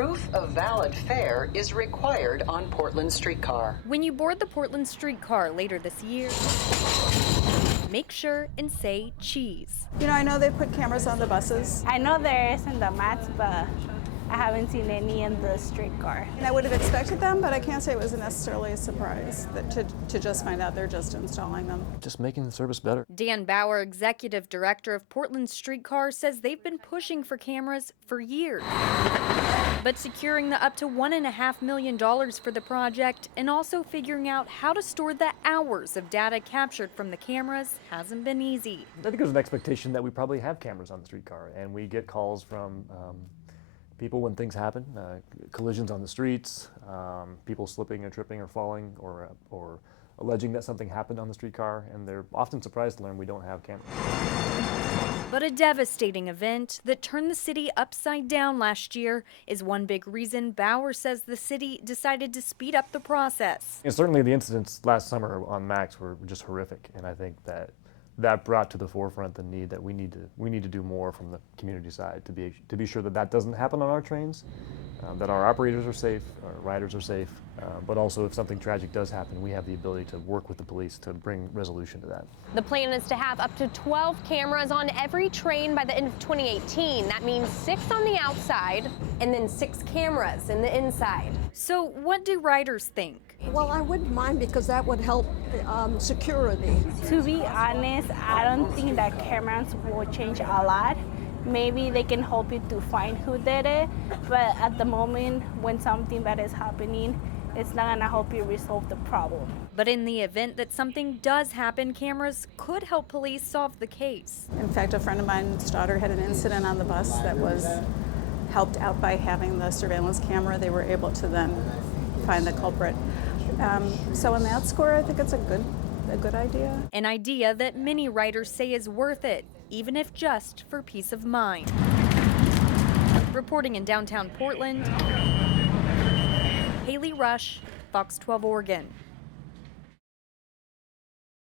Proof of valid fare is required on Portland Streetcar. When you board the Portland Streetcar later this year, make sure and say cheese. You know, I know they put cameras on the buses. I know there is in the mats, but I haven't seen any in the streetcar. And I would have expected them, but I can't say it was necessarily a surprise that to just find out they're just installing them. Just making the service better. Dan Bauer, executive director of Portland Streetcar, says they've been pushing for cameras for years. But securing the up to $1.5 million for the project and also figuring out how to store the hours of data captured from the cameras hasn't been easy. I think there's an expectation that we probably have cameras on the streetcar, and we get calls from people when things happen, collisions on the streets, people slipping or tripping or falling or alleging that something happened on the streetcar, and they're often surprised to learn we don't have cameras. But a devastating event that turned the city upside down last year is one big reason Bauer says the city decided to speed up the process. And certainly the incidents last summer on Max were just horrific, and I think that brought to the forefront the need that we need to do more from the community side to be sure that that doesn't happen on our trains, that our operators are safe, our riders are safe, but also if something tragic does happen, we have the ability to work with the police to bring resolution to that. The plan is to have up to 12 cameras on every train by the end of 2018. That means 6 on the outside and then 6 cameras in the inside. So what do riders think? Well, I wouldn't mind because that would help security. To be honest, I don't think that cameras will change a lot. Maybe they can help you to find who did it, but at the moment when something bad is happening, it's not gonna help you resolve the problem. But in the event that something does happen, cameras could help police solve the case. In fact, a friend of mine's daughter had an incident on the bus that was helped out by having the surveillance camera. They were able to then find the culprit. So in that score, I think it's a good idea. An idea that many riders say is worth it, even if just for peace of mind. Reporting in downtown Portland, Haley Rush, Fox 12 Oregon.